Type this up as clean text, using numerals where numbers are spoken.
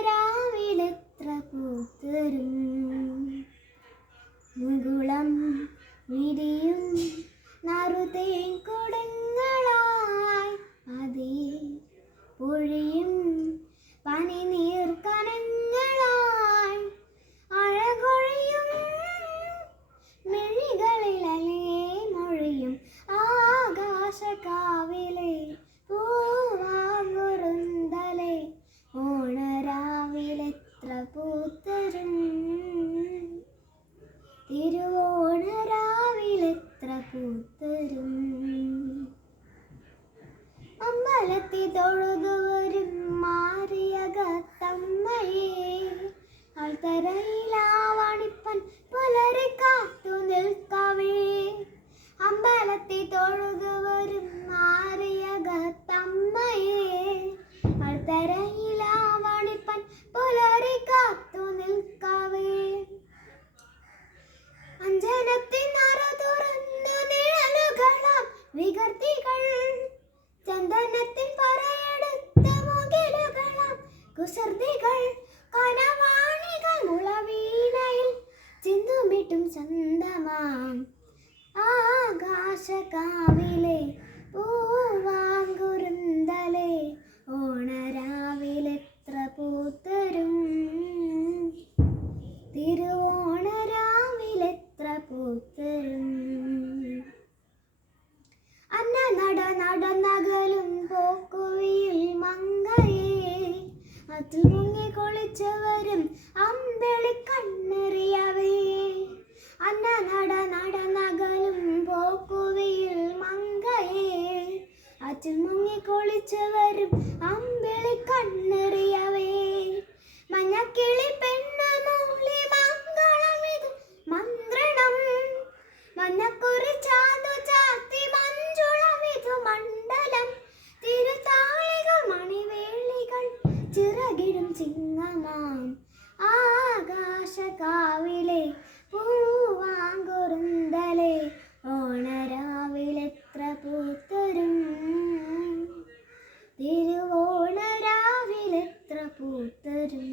തിരുവോണരാവിലെത്ര പൂത്തരും മുകുളം വിരിയും നറുതേൻ കുടങ്ങളായി അതിൽ പൊഴിയും പനിനീർ കനങ്ങളായി അഴകൊഴിയും മിഴികളിലേ മൊഴിയും ആകാശകാവിലെ പൂവാങ്കുറുന്തലെ ഓണരാവിലെത്ര പൂത്തരും തിരുവോണരാവിലെത്ര പൂത്തരും അമ്പലത്തിൽ തൊഴുതുവരും മാറിയകത്തമ്മയെ ആൾത്തരയിലാവണിപ്പൻ പുലരി കാത്തു നിൽക്കവേ അമ്പലത്തിൽ തൊഴുതുവരും മാറിയകത്തമ്മയെ ആൾത്തരയിലാവണിപ്പൻ പുലരി കാത്തു നിൽക്കവേ അഞ്ജനത്തിൻ അറ തുറന്നു നിഴലുകളാം വികൃതികൾ ചന്ദനത്തിൻ പറയെടുത്ത മുകിലുകളാം കുസൃതികൾ കനവാണികൾ മുളവീണയിൽ ചിന്തുമിട്ടും ചന്തമാം ആകാശകാവിലെ പൂവാങ്കുറുന്തലെ ഓണരാവിലെത്ര പൂത്തരും തിരുവോണരാവിലെത്ര പൂത്തരും അന്ന നടന്നകലും പോക്കുവിയിൽ മങ്കയെ അതിൽ മുങ്ങി കുളിച്ചവരും അമ്പളി കണ്ണെറിയവേ അന്ന നടന്നകലും പോക്കുവിയിൽ മങ്കയെ അതിൽ മുങ്ങി കുളിച്ചവരും അമ്പളി കണ്ണെറിയവേ മഞ്ഞക്കിളി പെണ്ണമൂളി മംഗളമിത് മന്ത്രണം മഞ്ഞക്കുറി ചാതു ചാത്തി മഞ്ജുളമിതു മണ്ഡലം തിരുതാളികൾ മണിവേളികൾ ചിറകിടും ചിങ്ങമാം ആകാശകാവിലെ പൂവാങ്കുറുന്തലെ ഓണരാവിലെത്ര പൂത്തരും തിരുവോണരാവിലെത്ര പൂത്തരും